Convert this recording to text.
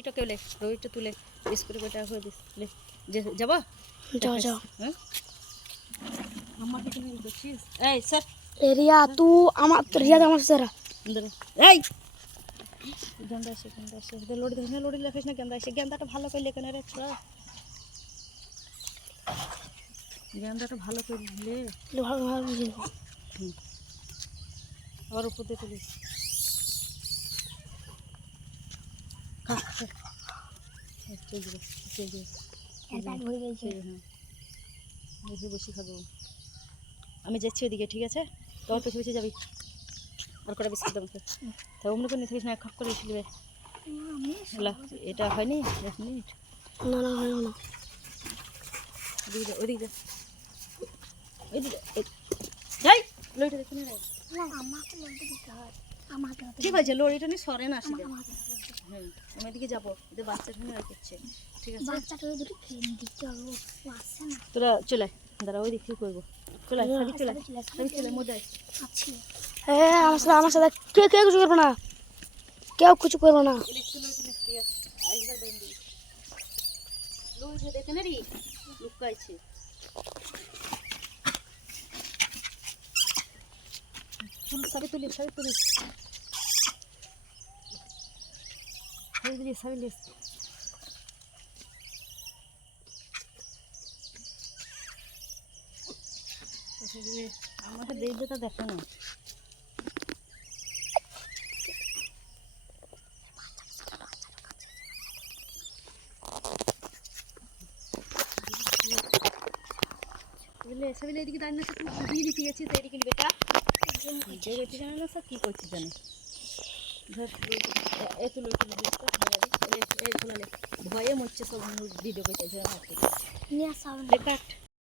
এটা কেউ লে রোহিতটা তুলে স্কুলে কয়টা হয়ে দিস লে যাবা যাও যাও হ্যাঁ আমার কিছু নেই দেখছিস এই স্যার রিয়া তুই আমার রিয়া আমার সারা এই গেন্দা এসে লোড দেখ না লোড লেখিস না গেন্দাটা ভালো করে লেখে না রে ছোড়া গেন্দাটা ভালো করে লে ভালো ভালো বুঝি আবার উপর দিয়ে তুলিস বসে খাবো আমি যাচ্ছি ওদিকে ঠিক আছে তোমার পেছনে পেছনে যাবি আর কটা বিস্কুট দেবো তা অমনি করে নিতে না খপ করে এসে এটা হয়নি 1 মিনিট না না হয় না ওইদিকে যাই লইটা দেখে নি ঠিক আছে লড়িটা নিয়ে সরে না আসলে হ্যাঁ আমি এদিকে যাবো এদের বাচ্চা শুনে রাখছে ঠিক আছে তোরা চলে দাঁড়া ওই দিক থেকে করবো চলে চলে মজায় হ্যাঁ আমার সাথে কেউ কিছু করবো না কেউ কিছু করবো না দেখে না রে লুকাইছে সবই তুলিস আমাকে দেখবে তো দেখো না এদিকে দাঁড়িয়ে তুই দিয়ে দিতে গেছিস এদিকে বেটা কি করছিস জানিস ধর ভয়ে মরছে সব ভিডিও করতে কাট